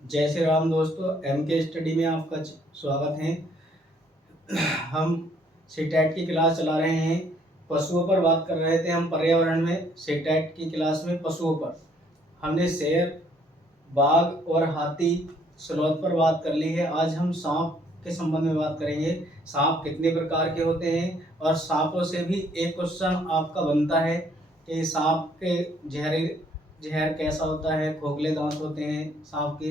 जय श्री राम दोस्तों, एम के स्टडी में आपका स्वागत है। हम सीटेट की क्लास चला रहे हैं। पशुओं पर बात कर रहे थे हम पर्यावरण में। सीटेट की क्लास में पशुओं पर हमने शेर, बाघ और हाथी, स्लॉथ पर बात कर ली है। आज हम सांप के संबंध में बात करेंगे। सांप कितने प्रकार के होते हैं और सांपों से भी एक क्वेश्चन आपका बनता है कि सांप के जहर कैसा होता है, खोखले दांत होते हैं सांप के।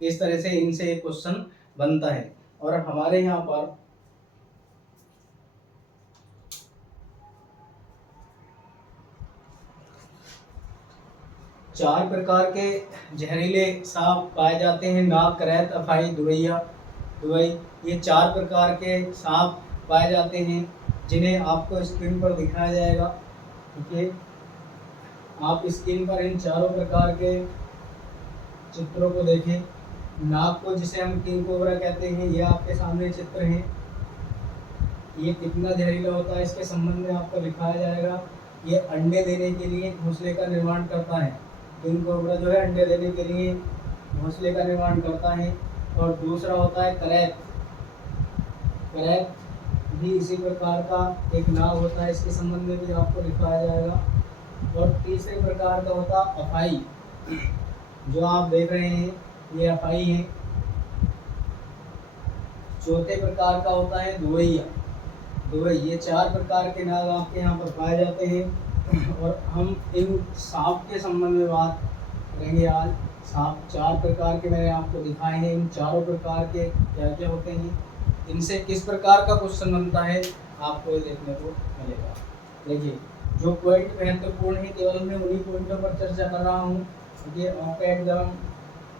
इस तरह से इनसे एक क्वेश्चन बनता है। और हमारे यहाँ पर चार प्रकार के जहरीले सांप पाए जाते हैं। नाग, करैत, अफाई, दुबई। ये चार प्रकार के सांप पाए जाते हैं जिन्हें आपको स्क्रीन पर दिखाया जाएगा। ठीक है, आप स्क्रीन पर इन चारों प्रकार के चित्रों को देखें। नाग को, जिसे हम किंग कोबरा कहते हैं, ये आपके सामने चित्र है। ये कितना जहरीला होता है इसके संबंध में आपको दिखाया जाएगा। ये अंडे देने के लिए घोंसले का निर्माण करता है। किंग कोबरा जो है अंडे देने के लिए घोंसले का निर्माण करता है। और दूसरा होता है करैत। करैत भी इसी प्रकार का एक नाग होता है, इसके संबंध में भी आपको दिखाया जाएगा। और तीसरे प्रकार का होता है अफाई। जो आप देख रहे हैं ये अफाई है। चौथे प्रकार का होता है दुबई। ये चार प्रकार के नाग आपके यहाँ पर पाए जाते हैं। और हम इन सांप के संबंध में बात करेंगे आज। सांप चार प्रकार के मैंने आपको दिखाए हैं। इन चारों प्रकार के क्या क्या होते हैं, इनसे किस प्रकार का क्वेश्चन बनता है, आपको ये देखने को मिलेगा। देखिए, जो पॉइंट महत्वपूर्ण है केवल मैं उन्हीं पॉइंटों पर चर्चा कर रहा हूँ क्योंकि आपका एग्जाम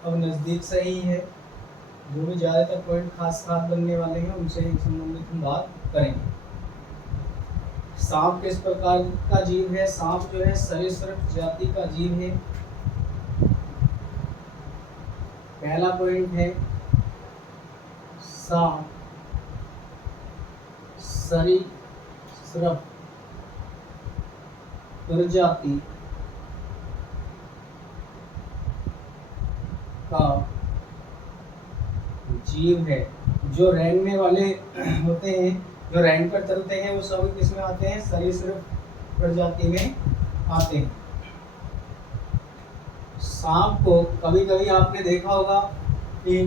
अब नज़दीक से ही है। जो भी ज़्यादातर पॉइंट खास बनने वाले हैं उनसे संबंधित हम बात करेंगे। सांप किस प्रकार का जीव है? सांप जो है सरीसृप जाति का जीव है। पहला पॉइंट है सांप सरीसृप प्रजाति का जीव है। जो रेंगने वाले होते हैं, जो रैंक पर चलते हैं, वो सभी किस में आते हैं? सरीसृप प्रजाति में आते हैं। सांप को कभी कभी आपने देखा होगा कि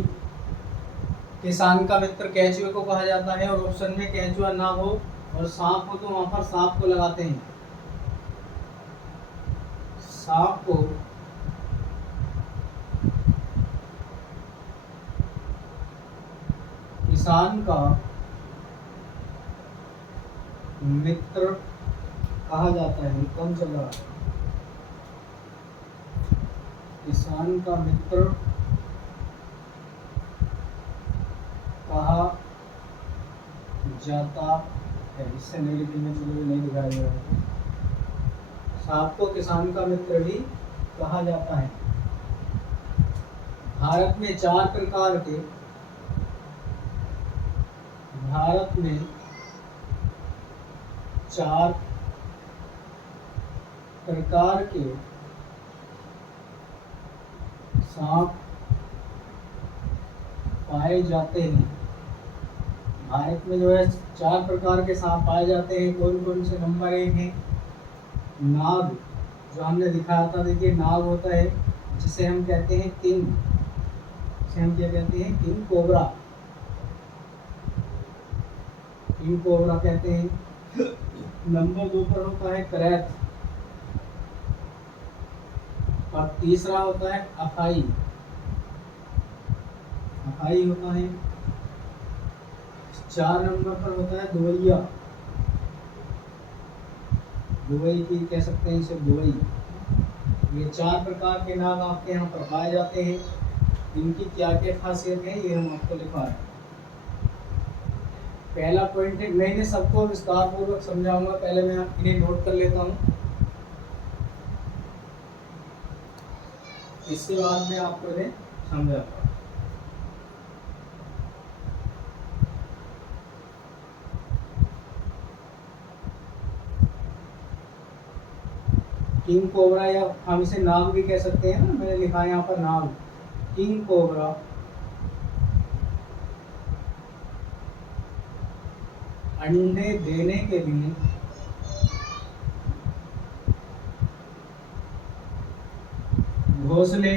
किसान का मित्र केंचुए को कहा जाता है और ऑप्शन में केंचुआ ना हो और सांप हो तो वहां पर सांप को लगाते हैं। सांप को किसान का मित्र कहा जाता है। कौन चल रहा है? किसान का मित्र कहा जाता है। इससे नहीं लिखने चलो नहीं दिखाया गया है। सांप को किसान का मित्र भी कहा जाता है। भारत में चार प्रकार के सांप पाए जाते हैं। भारत में जो है चार प्रकार के सांप पाए जाते हैं। कौन कौन से? नंबर 1 है नाग, जो हमने दिखाया था। देखिए, नाग होता है जिसे हम कहते हैं किंग, जिसे हम क्या कहते हैं? King cobra. किंग कोबरा कहते हैं। नंबर 2 पर होता है करैत और तीसरा होता है अफाई। अफाई होता है। 4 नंबर पर होता है दुबैया। दुबई की कह सकते हैं इसे, दुबई। ये चार प्रकार के नाग आपके यहाँ पर पाए जाते हैं। इनकी क्या क्या खासियत है ये हम आपको दिखा रहे हैं। पहला पॉइंट है, मैं इन्हें सबको विस्तार पूर्वक समझाऊंगा, पहले मैं इन्हें नोट कर लेता हूँ, इसके बाद मैं आपको इन्हें समझाऊंगा। किंग कोबरा, या हम इसे नाग भी कह सकते हैं ना, मैंने लिखा है यहाँ पर नाग। किंग कोबरा अंडे देने के लिए घोंसले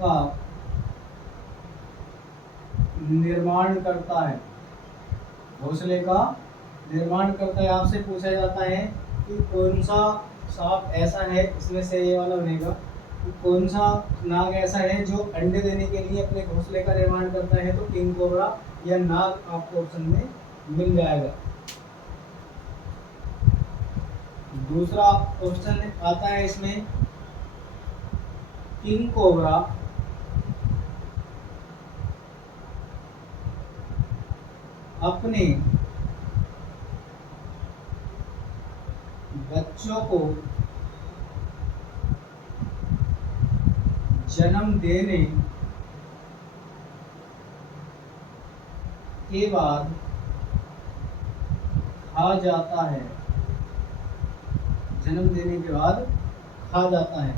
का निर्माण करता है। घोंसले का निर्माण करता है। आपसे पूछा जाता है कि कौन सा सांप ऐसा है, इसमें से ये वाला बनेगा, कि कौन सा नाग ऐसा है जो अंडे देने के लिए अपने घोंसले का निर्माण करता है, तो किंग कोबरा या नाग आपको ऑप्शन में मिल जाएगा। दूसरा ऑप्शन आता है इसमें, किंग कोबरा अपने बच्चों को जन्म देने के बाद खा जाता है। जन्म देने के बाद खा जाता है।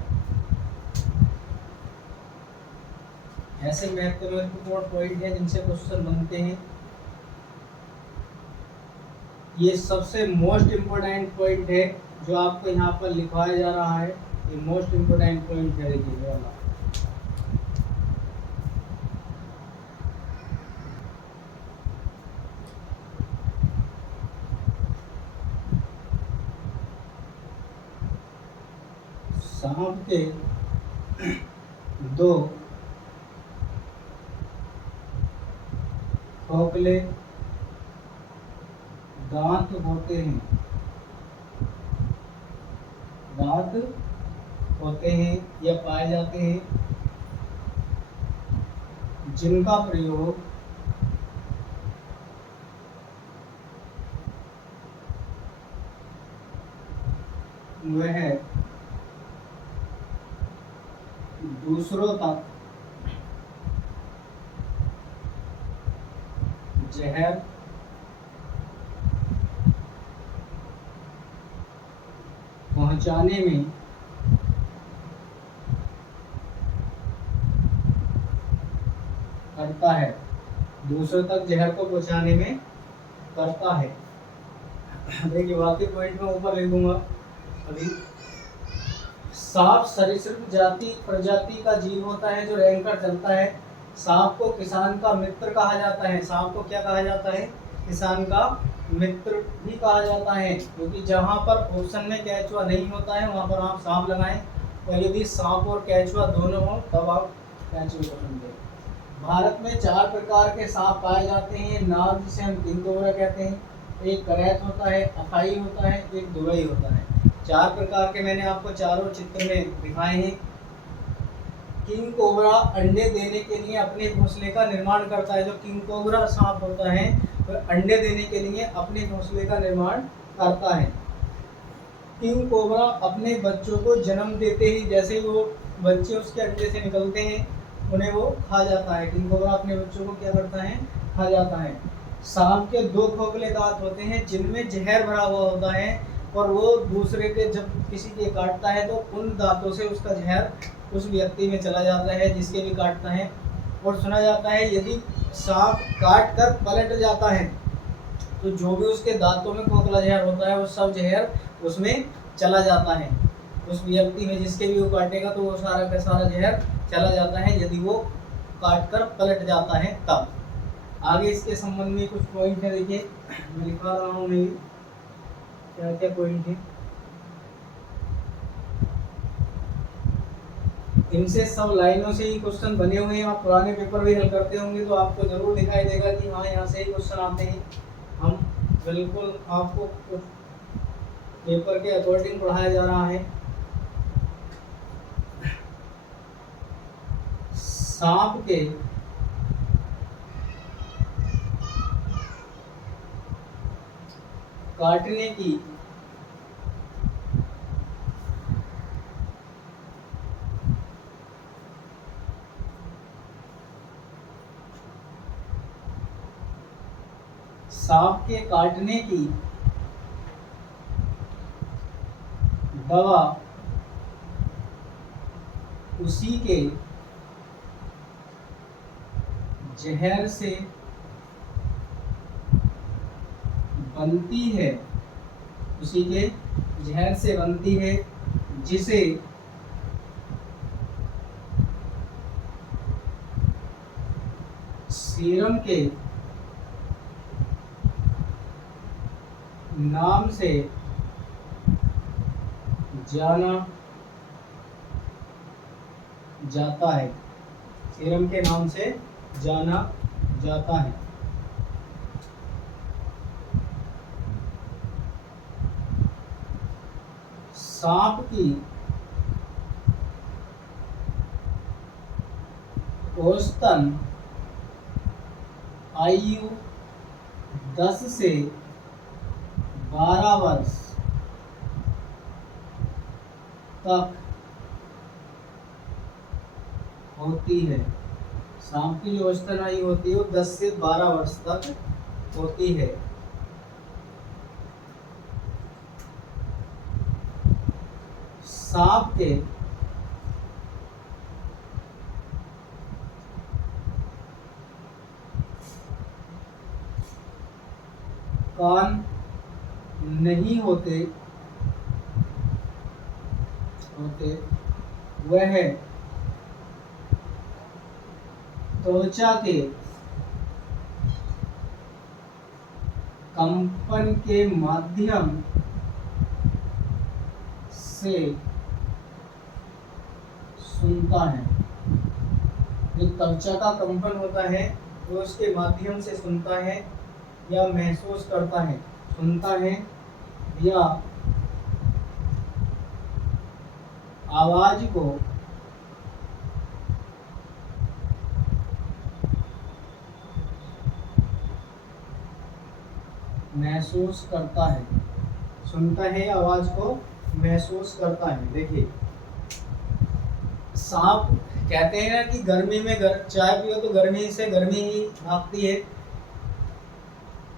ऐसे महत्वपूर्ण पॉइंट है जिनसे क्वेश्चन बनते हैं। ये सबसे मोस्ट इम्पोर्टेंट पॉइंट है जो आपको यहाँ पर लिखवाया जा रहा है। ये मोस्ट इम्पोर्टेंट पॉइंट है, देखिए वाला। सांप के दो खोखले दांत होते हैं। दांत होते हैं या पाए जाते हैं, जिनका प्रयोग वह दूसरों तक जहर पहुंचाने में करता है। दूसरों तक जहर को पहुंचाने में करता है। देखिए बाकी पॉइंट में ऊपर लिख दूंगा अभी। सांप सरीसृप प्रजाति का जीव होता है जो रेंगकर चलता है। सांप को किसान का मित्र कहा जाता है। सांप को क्या कहा जाता है? किसान का मित्र भी कहा जाता है, क्योंकि जहाँ पर ऑप्शन में केंचुआ नहीं होता है वहाँ पर आप सांप लगाएं, और यदि सांप और केंचुआ दोनों हो तब आप केंचुए को चुनेंगे। भारत में 4 प्रकार के सांप पाए जाते हैं। नाग जिसे हम किंग कोबरा कहते हैं, एक करैत होता है, अथाई होता है, एक दुबई होता है। 4 प्रकार के मैंने आपको चारों चित्र में दिखाए हैं। किंग कोबरा अंडे देने के लिए अपने घोंसले का निर्माण करता है। जो किंग कोबरा सांप होता है वह अंडे देने के लिए अपने घोंसले का निर्माण करता है। किंग कोबरा अपने बच्चों को जन्म देते ही जैसे ही वो बच्चे उसके अंडे से निकलते हैं उन्हें वो खा जाता है। किंग कोबरा अपने बच्चों को क्या करता है? खा जाता है। सांप के 2 खोखले दांत होते हैं जिनमें जहर भरा हुआ होता है, और वो दूसरे के जब किसी के काटता है तो उन दांतों से उसका जहर उस व्यक्ति में चला जाता है जिसके भी काटता है। और सुना जाता है यदि सांप काट कर पलट जाता है तो जो भी उसके दांतों में खोखला जहर होता है वो सब जहर उसमें चला जाता है। उस व्यक्ति में जिसके भी वो काटेगा तो वो सारा का सारा जहर चला जाता है यदि वो काट कर पलट जाता है तब। आगे इसके संबंध में कुछ पॉइंट है, देखिए मैं लिखा रहा हूँ नहीं क्या क्या पॉइंट है। इनसे सब लाइनों से ही क्वेश्चन बने हुए हैं। आप पुराने पेपर भी हल करते होंगे तो आपको जरूर दिखाई देगा कि हाँ यहाँ से ही क्वेश्चन आते हैं। हम बिल्कुल आपको पेपर के अकॉर्डिंग पढ़ाया जा रहा है। सांप के काटने की दवा उसी के जहर से बनती है, उसी के जहर से बनती है, जिसे सीरम के नाम से जाना जाता है, सीरम के नाम से जाना जाता है। सांप की औसतन आयु 10 से 12 वर्ष तक होती है। सांप की जो औसतन आयु होती है वो 10 से 12 वर्ष तक होती है। सांप के कान नहीं होते वह त्वचा के कंपन के माध्यम से सुनता है। जो त्वचा का कंपन होता है वो उसके माध्यम से सुनता है या महसूस करता है, सुनता है या आवाज को महसूस करता है, सुनता है, आवाज को महसूस करता है। देखिए, सांप कहते हैं ना कि गर्मी में चाय पियो तो गर्मी से गर्मी ही भागती है।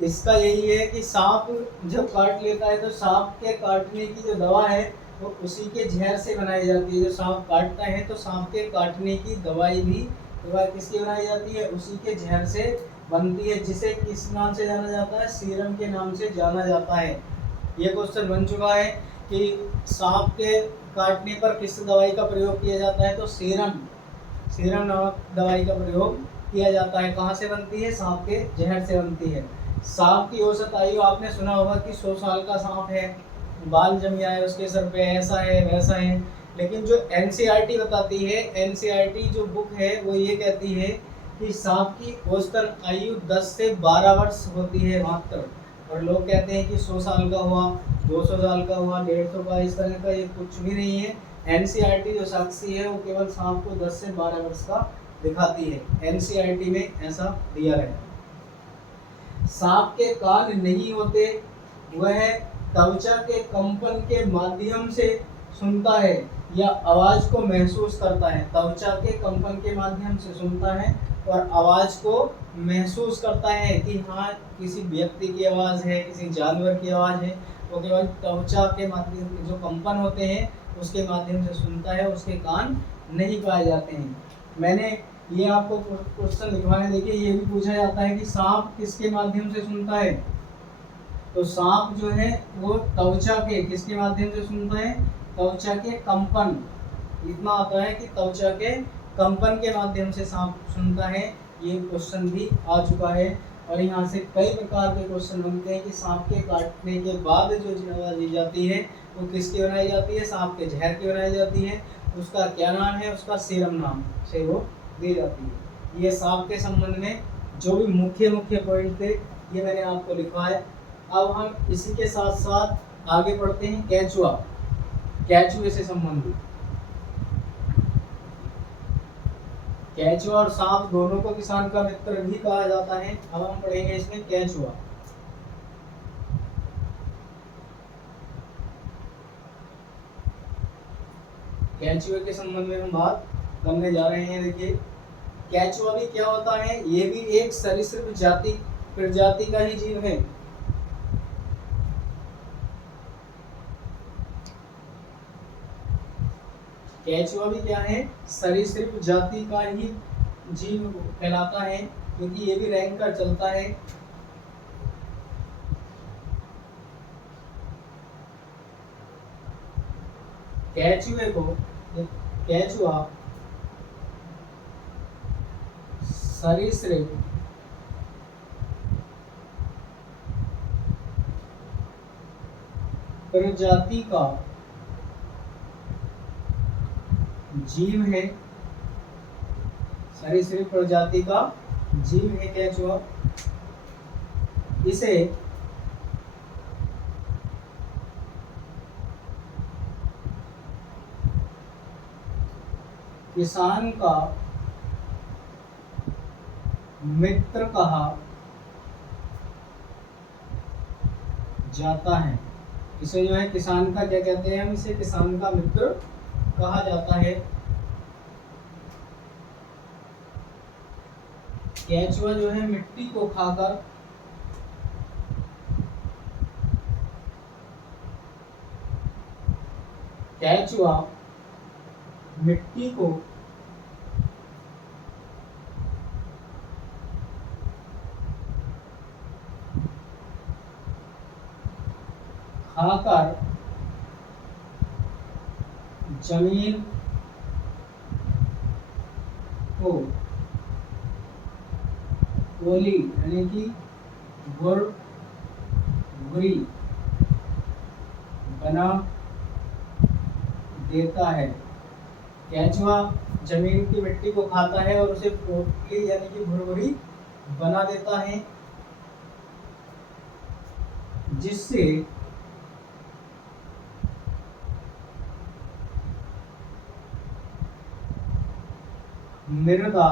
इसका यही है कि सांप जब काट लेता है तो सांप के काटने की जो दवा है वो उसी के जहर से बनाई जाती है। जो सांप काटता है तो सांप के काटने की दवाई किसकी बनाई जाती है? उसी के जहर से बनती है, जिसे किस नाम से जाना जाता है? सीरम के नाम से जाना जाता है। ये क्वेश्चन बन चुका है कि सांप के काटने पर किस दवाई का प्रयोग किया जाता है? तो सीरम नामक दवाई का प्रयोग किया जाता है। कहाँ से बनती है? सांप के जहर से बनती है। सांप की औसत आयु आपने सुना होगा कि 100 साल का सांप है, बाल जम आए उसके सर पे, ऐसा है वैसा है। लेकिन जो एनसीईआरटी बताती है, एनसीईआरटी जो बुक है वो ये कहती है कि सांप की औसतन आयु 10 से 12 वर्ष होती है मात्र। और लोग कहते हैं कि 100 साल का हुआ, 200 साल का हुआ, 150 का, इस तरह का, ये कुछ भी नहीं है। एनसीईआरटी जो साक्षी है वो केवल सांप को 10 से 12 वर्ष का दिखाती है। एनसीईआरटी में ऐसा दिया गया है। सांप के कान नहीं होते, वह त्वचा के कंपन के माध्यम से सुनता है या आवाज को महसूस करता है। त्वचा के कंपन के माध्यम से सुनता है और आवाज को महसूस करता है कि हाँ किसी व्यक्ति की आवाज है, किसी जानवर की आवाज है। वो केवल त्वचा के माध्यम जो कंपन होते हैं उसके माध्यम से सुनता है, उसके कान नहीं पाए जाते हैं। मैंने ये आपको क्वेश्चन लिखवाने, देखिए ये भी पूछा जाता है कि सांप किसके माध्यम से सुनता है? तो सांप जो है वो त्वचा के किसके माध्यम से सुनता है? त्वचा के कंपन, इतना आता है कि त्वचा के कंपन के माध्यम से सांप सुनता है। ये क्वेश्चन भी आ चुका है। और यहाँ से कई प्रकार के क्वेश्चन बनते हैं कि सांप के काटने के बाद जो आवाज दी जाती है वो किसकी बनाई जाती है? सांप के जहर की बनाई जाती है। उसका क्या नाम है? उसका सीरम नाम से वो दी जाती है। ये सांप के संबंध में जो भी मुख्य पॉइंट थे ये मैंने आपको लिखवाया। अब हम इसी के साथ साथ आगे बढ़ते हैं केंचुआ, केंचुए से संबंधित। केंचुआ और सांप दोनों को किसान का मित्र भी कहा जाता है। अब हम पढ़ेंगे इसमें केंचुआ। केंचुए के संबंध में हम बात करने जा रहे हैं। देखिए, केंचुआ भी क्या होता है? ये भी एक सरीसृप प्रजाति का ही जीव है। केचुआ भी क्या है, सरीसृप जाति का ही जीव कहलाता है, क्योंकि ये भी रैंक कर चलता है। केचुए को, केचुआ सरीसृप प्रजाति का जीव है, सरीसृप प्रजाति का जीव है केचुआ। इसे किसान का मित्र कहा जाता है। इसे जो है किसान का क्या कहते हैं हम, इसे किसान का मित्र कहा जाता है। केचुआ जो है मिट्टी को खाकर केचुआ मिट्टी को खाकर जमीन को ओली यानी कि भुरभुरी बना देता है। केचुआ जमीन की मिट्टी को खाता है और उसे पोटली यानी कि भुरभुरी बना देता है, जिससे मृदा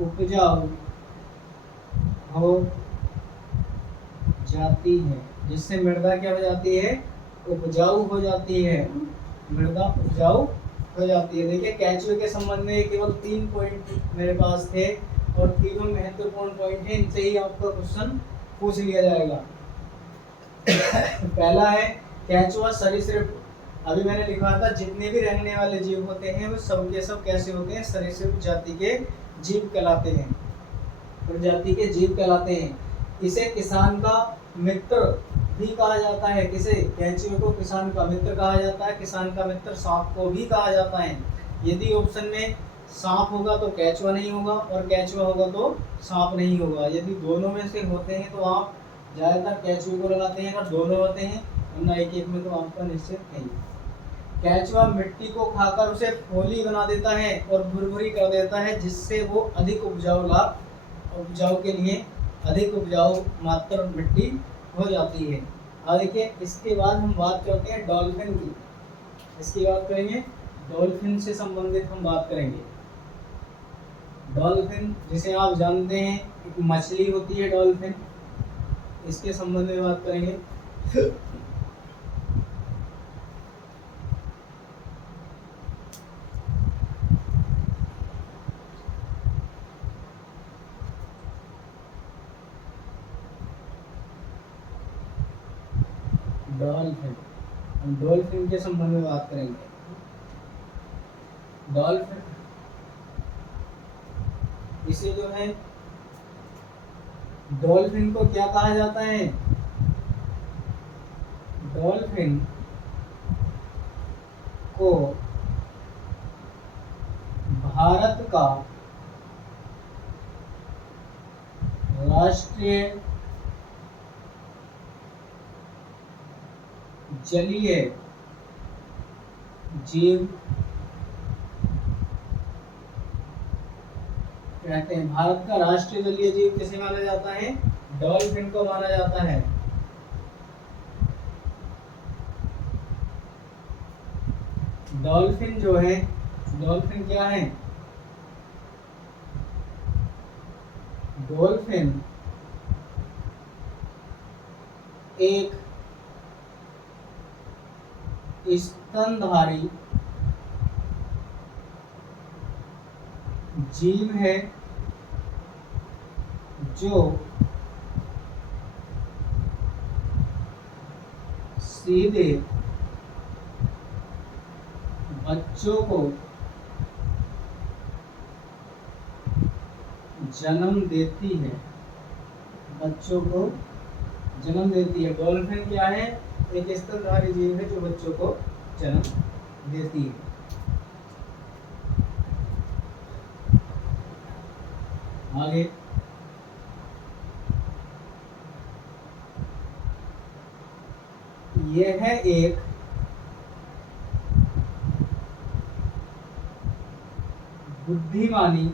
उपजाऊ हो जाती है। जिससे मृदा क्या हो जाती है, उपजाऊ हो जाती है, मृदा उपजाऊ हो जाती है। देखिए केचुए के संबंध में केवल 3 पॉइंट मेरे पास थे और तीनों महत्वपूर्ण पॉइंट हैं, इनसे ही आपका क्वेश्चन पूछ लिया जाएगा। पहला है केचुआ सरीसृप। अभी मैंने लिखा था जितने भी रेंगने वाले जीव होते हैं वो सब के सब कैसे होते हैं, सरीसृप जाति के जीव कहलाते हैं, प्रजाति के जीव कहलाते हैं। इसे किसान का मित्र भी कहा जाता है। किसे, केचुए को किसान का मित्र कहा जाता है। किसान का मित्र सांप को भी कहा जाता है। यदि ऑप्शन में सांप होगा तो केचुआ नहीं होगा और केचुआ होगा तो सांप नहीं होगा। यदि दोनों में से होते हैं तो आप ज़्यादातर केचुए को लगाते हैं, अगर दोनों होते हैं, वरना एक एक में तो आपका निश्चित नहीं। केचुआ मिट्टी को खाकर उसे फोली बना देता है और भुरभुरी कर देता है, जिससे वो अधिक उपजाऊ के लिए अधिक उपजाऊ मात्रा मिट्टी हो जाती है। और देखिए इसके बाद हम बात करते हैं डॉल्फिन की। इसकी बात करेंगे, डॉल्फिन से संबंधित हम बात करेंगे। डॉल्फिन जिसे आप जानते हैं एक मछली होती है डॉल्फिन, इसके संबंध में बात करेंगे। डॉल्फिन के संबंध में बात करेंगे। डॉल्फिन इसे जो है डॉल्फिन को क्या कहा जाता है, डॉल्फिन को भारत का राष्ट्रीय जलीय जीव कहते हैं। भारत का राष्ट्रीय जलीय जीव किसे माना जाता है, डॉल्फिन को माना जाता है। डॉल्फिन जो है, डॉल्फिन क्या है, डॉल्फिन एक स्तनधारी जीव है जो सीधे बच्चों को जन्म देती है, बच्चों को जन्म देती है। डॉल्फिन क्या है? एक स्तनधारी जीव है जो बच्चों को जन्म देती है। आगे यह है एक बुद्धिमानी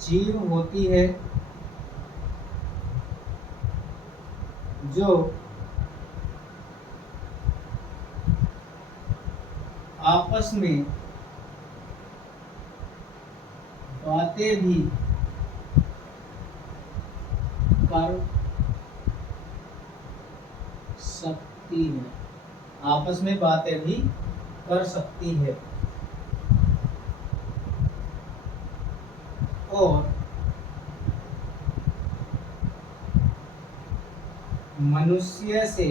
जीव होती है जो आपस में बातें भी कर सकती है, आपस में बातें भी कर सकती है और मनुष्य से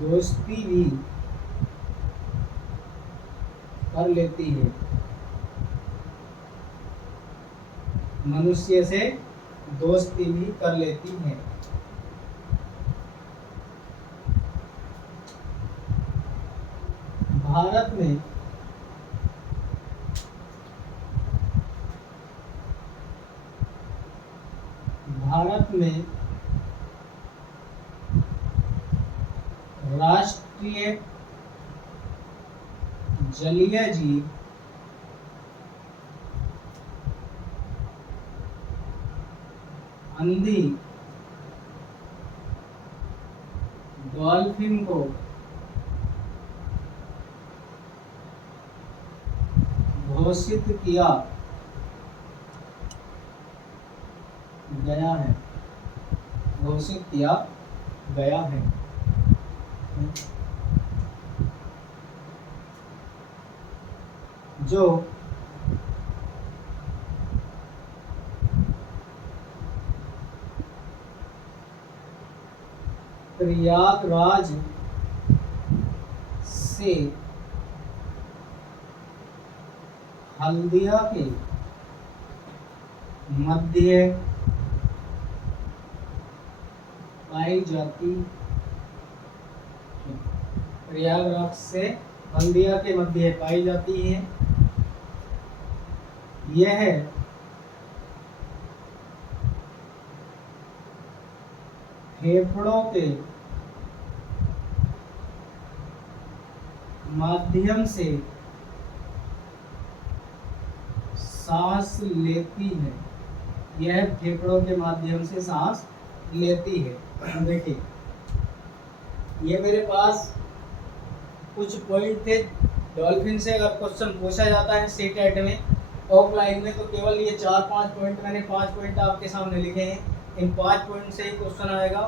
दोस्ती भी कर लेती है, मनुष्य से दोस्ती भी कर लेती है। भारत में राष्ट्रीय जलीय जीव अंधी डॉल्फिन को घोषित किया गया है, घोषित किया गया है। जो प्रयागराज से हल्दिया के मध्य पाई जाती, प्रयागराज से हल्दिया के मध्य पाई जाती है। यह फेफड़ों के माध्यम से सांस लेती है, यह फेफड़ों के माध्यम से सांस लेती है। देखिए ये मेरे पास कुछ पॉइंट थे। डॉल्फिन से अगर क्वेश्चन पूछा जाता है सीटेट में ऑफलाइन में तो केवल ये 4-5 पॉइंट, मैंने 5 पॉइंट आपके सामने लिखे हैं। इन 5 पॉइंट से ही क्वेश्चन आएगा।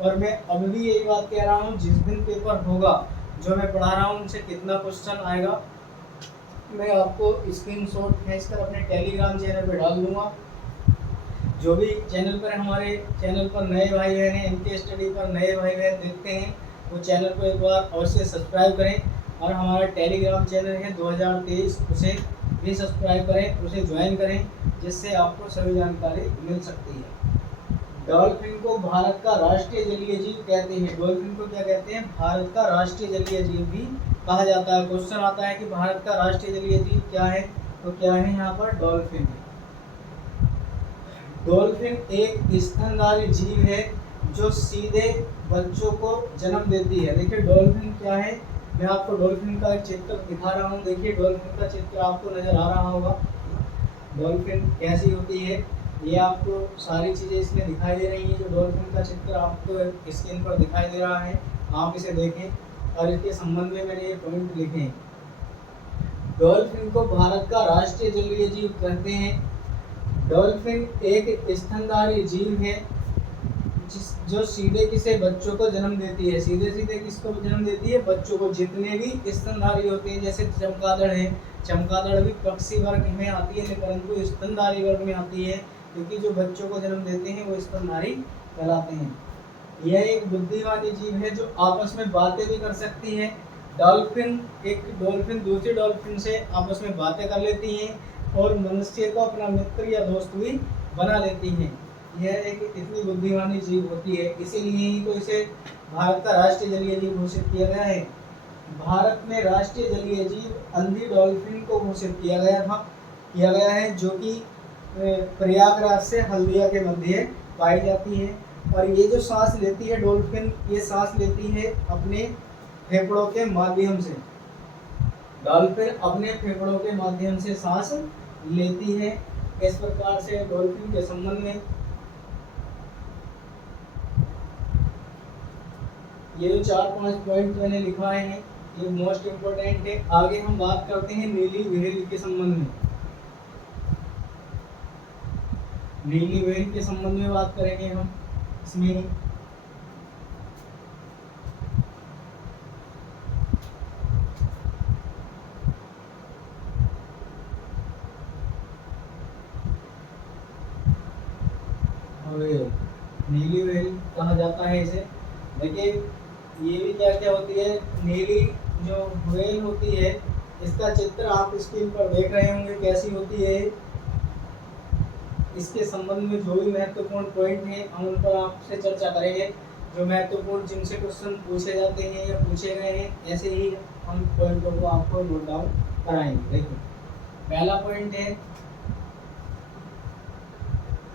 और मैं अब भी यही बात कह रहा हूँ, जिस दिन पेपर होगा जो मैं पढ़ा रहा हूँ उनसे कितना क्वेश्चन आएगा मैं आपको स्क्रीनशॉट खींचकर अपने टेलीग्राम चैनल पर डाल दूंगा। जो भी चैनल पर हमारे चैनल पर नए भाई बहन हैं, इनके स्टडी पर नए भाई बहन देखते हैं, वो चैनल को एक बार अवश्य सब्सक्राइब करें। और हमारा टेलीग्राम चैनल है 2023, उसे भी सब्सक्राइब करें, उसे ज्वाइन करें, जिससे आपको सभी जानकारी मिल सकती है। डॉल्फिन को भारत का राष्ट्रीय जलीय जीव कहते हैं। डॉल्फिन को क्या कहते हैं? भारत का राष्ट्रीय जलीय जीव भी कहा जाता है। क्वेश्चन आता है कि भारत का राष्ट्रीय जलीय जीव क्या है, तो क्या है यहाँ पर? डॉल्फिन है। डॉल्फिन एक स्तनधारी जीव है जो सीधे बच्चों को जन्म देती है। देखिए डॉल्फिन क्या है, मैं आपको डॉल्फिन का एक चित्र दिखा रहा हूँ। देखिए डॉल्फिन का चित्र आपको नजर आ रहा होगा। डॉल्फिन कैसी होती है ये आपको सारी चीज़ें इसमें दिखाई दे रही हैं। जो डॉल्फिन का चित्र आपको स्क्रीन पर दिखाई दे रहा है, आप इसे देखें और इसके संबंध में मैंने ये पॉइंट लिखे हैं। डॉल्फिन को भारत का राष्ट्रीय जलीय जीव कहते हैं। डॉल्फिन एक स्तनधारी जीव है जो सीधे किसे बच्चों को जन्म देती है। सीधे सीधे किसको जन्म देती है? बच्चों को। जितने भी स्तनधारी होते हैं, जैसे चमगादड़ है, चमगादड़ भी पक्षी वर्ग में आती है परंतु स्तनधारी वर्ग में आती है, क्योंकि जो बच्चों को जन्म देते हैं वो स्तनधारी कहलाते हैं। यह एक बुद्धिमानी जीव है जो आपस में बातें भी कर सकती है। एक डॉल्फिन दूसरी डॉल्फिन से आपस में बातें कर लेती हैं और मनुष्य को अपना मित्र या दोस्त भी बना लेती हैं। यह एक इतनी बुद्धिमानी जीव होती है, इसीलिए ही तो इसे भारत का राष्ट्रीय जलीय जीव घोषित किया गया है। भारत में राष्ट्रीय जलीय जीव अंधी डॉल्फिन को घोषित किया गया है, जो कि प्रयागराज से हल्दिया के मध्य पाई जाती है। और ये जो सांस लेती है डॉल्फिन, ये सांस लेती है अपने फेफड़ों के माध्यम से। डॉल्फिन अपने फेफड़ों के माध्यम से सांस लेती है। इस प्रकार से डॉल्फिन के संबंध में ये जो 4-5 पॉइंट मैंने लिखवाए हैं, ये मोस्ट इम्पोर्टेंट है। आगे हम बात करते हैं नीली व्हेल के संबंध में। नीली व्हेल के संबंध में बात करेंगे हम इसमें। नीली व्हेल कहा जाता है इसे। देखिए ये भी क्या क्या होती है, नीली जो व्हेल होती है, इसका चित्र आप स्क्रीन पर देख रहे होंगे कैसी होती है। इसके संबंध में जो भी महत्वपूर्ण पॉइंट है हम उन पर आपसे चर्चा करेंगे। जो महत्वपूर्ण जिनसे क्वेश्चन पूछे जाते हैं या पूछे गए हैं, ऐसे ही हम पॉइंटों को आपको नोट डाउन कराएंगे। देखो पहला पॉइंट है,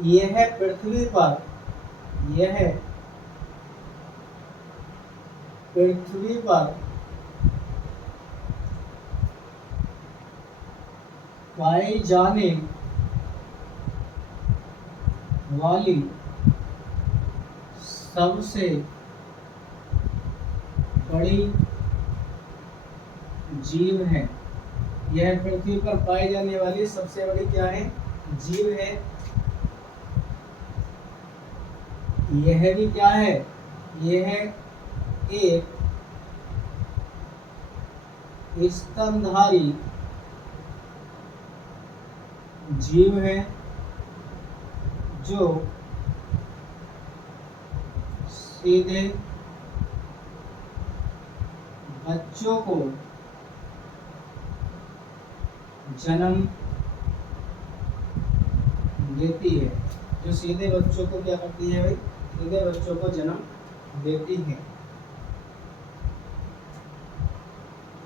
यह पृथ्वी पर पाई जाने वाली सबसे बड़ी जीव है। यह पृथ्वी पर पाई जाने वाली सबसे बड़ी क्या है, जीव है। यह भी क्या है, यह एक स्तनधारी जीव है जो सीधे बच्चों को जन्म देती है। जो सीधे बच्चों को क्या करती है भाई, सीधे बच्चों को जन्म देती है।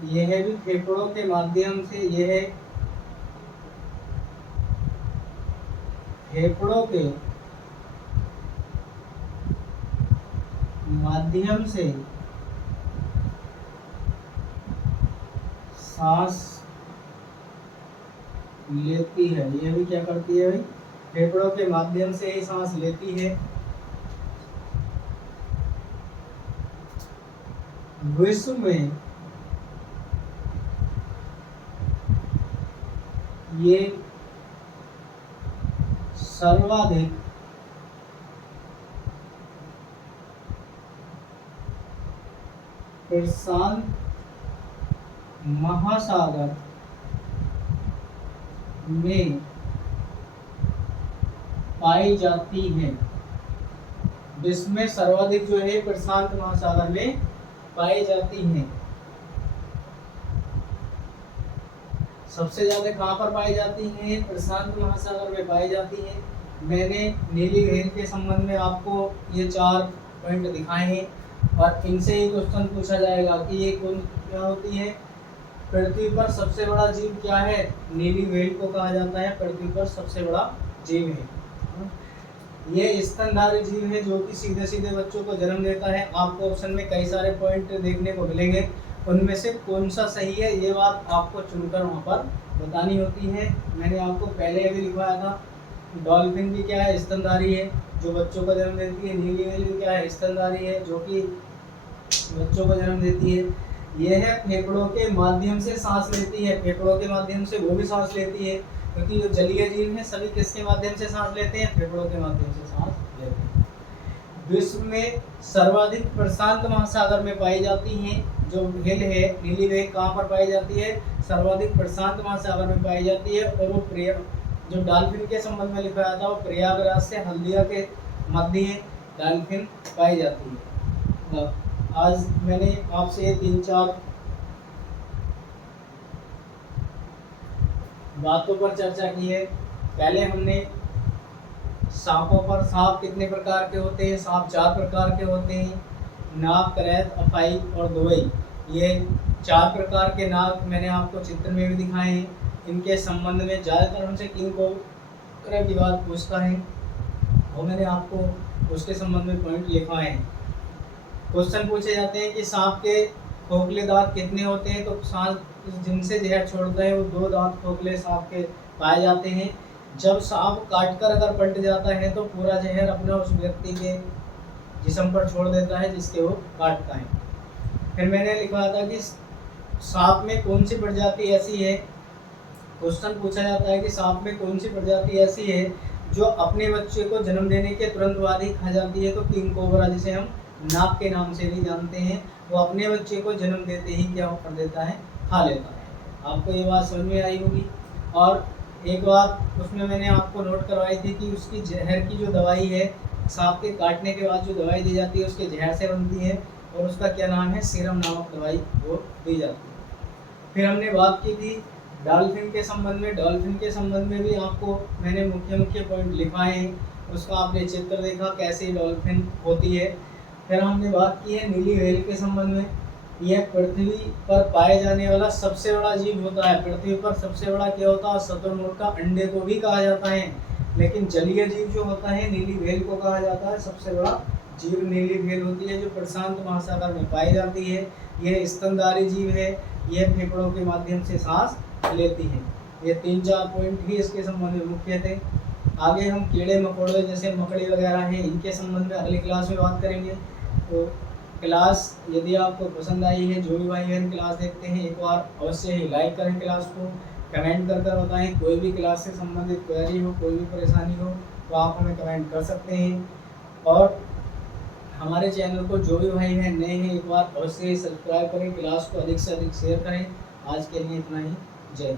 यह भी फेफड़ों के माध्यम से, यह फेफड़ों के माध्यम से सांस लेती है। यह भी क्या करती है भाई, फेफड़ों के माध्यम से ही सांस लेती है। विश्व में ये सर्वाधिक प्रशांत महासागर में पाई जाती है। विश्व में सर्वाधिक जो है प्रशांत महासागर में पाई जाती हैं। सबसे ज्यादा कहाँ पर पाई जाती हैं, प्रशांत महासागर में पाई जाती हैं। मैंने नीली व्हेल के संबंध में आपको ये 4 पॉइंट दिखाए हैं और इनसे ही क्वेश्चन पूछा जाएगा कि ये कौन क्या होती है। पृथ्वी पर सबसे बड़ा जीव क्या है, नीली व्हेल को कहा जाता है पृथ्वी पर सबसे बड़ा जीव है। ये स्तनधारी जीव है जो कि सीधे सीधे बच्चों को जन्म देता है। आपको ऑप्शन में कई सारे पॉइंट देखने को मिलेंगे, उनमें से कौन सा सही है ये बात आपको चुनकर वहाँ पर बतानी होती है। मैंने आपको पहले भी लिखवाया था, डॉल्फिन भी क्या है, स्तनधारी है जो बच्चों को जन्म देती है। नीली व्हेल भी क्या है, स्तनधारी है जो कि बच्चों को जन्म देती है। यह है फेफड़ों के माध्यम से सांस लेती है। फेफड़ों के माध्यम से वो भी सांस लेती है, क्योंकि जो जलीय जीव हैं सभी किसके माध्यम से सांस लेते हैं, फेफड़ों के माध्यम से सांस लेते हैं। विश्व में सर्वाधिक प्रशांत महासागर में पाई जाती हैं। जो व्हेल है नीली व्हेल कहाँ पर पाई जाती है, सर्वाधिक प्रशांत महासागर में पाई जाती है। और वो जो डॉल्फिन के संबंध में लिखा था वो प्रयागराज से हल्दिया के मध्य डॉल्फिन पाई जाती है। आज मैंने आपसे 3-4 बातों पर चर्चा की है। पहले हमने सांपों पर, सांप कितने प्रकार के होते हैं? सांप 4 प्रकार के होते हैं, नाग, करैत, अफाई और दुवई। ये 4 प्रकार के नाग मैंने आपको चित्र में भी दिखाए हैं। इनके संबंध में ज़्यादातर हमसे किन को की बात पूछता है, वो मैंने आपको उसके संबंध में पॉइंट लिखवाए हैं। क्वेश्चन पूछे जाते हैं कि सांप के खोखले दांत कितने होते हैं, तो सांप जिनसे जहर छोड़ता है वो 2 दांत खोखले सांप के पाए जाते हैं। जब सांप काटकर अगर पलट जाता है तो पूरा जहर अपना उस व्यक्ति के जिस्म पर छोड़ देता है जिसके वो काटता है। फिर मैंने लिखा था कि सांप में कौन सी प्रजाति ऐसी है, क्वेश्चन पूछा जाता है कि सांप में कौन सी प्रजाति ऐसी है जो अपने बच्चे को जन्म देने के तुरंत बाद ही खा जाती है, तो किंग कोबरा, जिसे हम नाग के नाम से भी जानते हैं, वो अपने बच्चे को जन्म देते ही क्या कर देता है, खा लेता है। आपको ये बात समझ में आई होगी। और एक बात उसमें मैंने आपको नोट करवाई थी कि उसकी जहर की जो दवाई है, सांप के काटने के बाद जो दवाई दी जाती है उसके जहर से बनती है, और उसका क्या नाम है, सीरम नामक दवाई वो दी जाती है। फिर हमने बात की थी डॉल्फिन के संबंध में। डॉल्फिन के संबंध में भी आपको मैंने मुख्य पॉइंट लिखवाए हैं, उसका आपने चित्र देखा कैसे डॉल्फिन होती है। फिर हमने बात की है नीली व्हेल के संबंध में। यह पृथ्वी पर पाए जाने वाला सबसे बड़ा जीव होता है। पृथ्वी पर सबसे बड़ा क्या होता है, शुतुरमुर्ग का अंडे को भी कहा जाता है, लेकिन जलीय जीव जो होता है नीली व्हेल को कहा जाता है सबसे बड़ा जीव। नीली व्हेल होती है जो प्रशांत महासागर में पाई जाती है। यह स्तनधारी जीव है, यह फेफड़ों के माध्यम से सांस लेती है। ये 3-4 पॉइंट ही इसके संबंध में मुख्य थे। आगे हम कीड़े मकोड़े जैसे मकड़ी वगैरह हैं, इनके संबंध में अगली क्लास में बात करेंगे। तो क्लास यदि आपको पसंद आई है, जो भी भाई बहन क्लास देखते हैं, एक बार अवश्य ही लाइक करें क्लास को, कमेंट कर बताएं। कोई भी क्लास से संबंधित क्वेरी हो, कोई भी परेशानी हो तो आप हमें कमेंट कर सकते हैं। और हमारे चैनल को जो भी भाई बहन नए हैं, एक बार अवश्य ही सब्सक्राइब करें, क्लास को अधिक से अधिक शेयर करें। आज के लिए इतना ही। जय हिंद।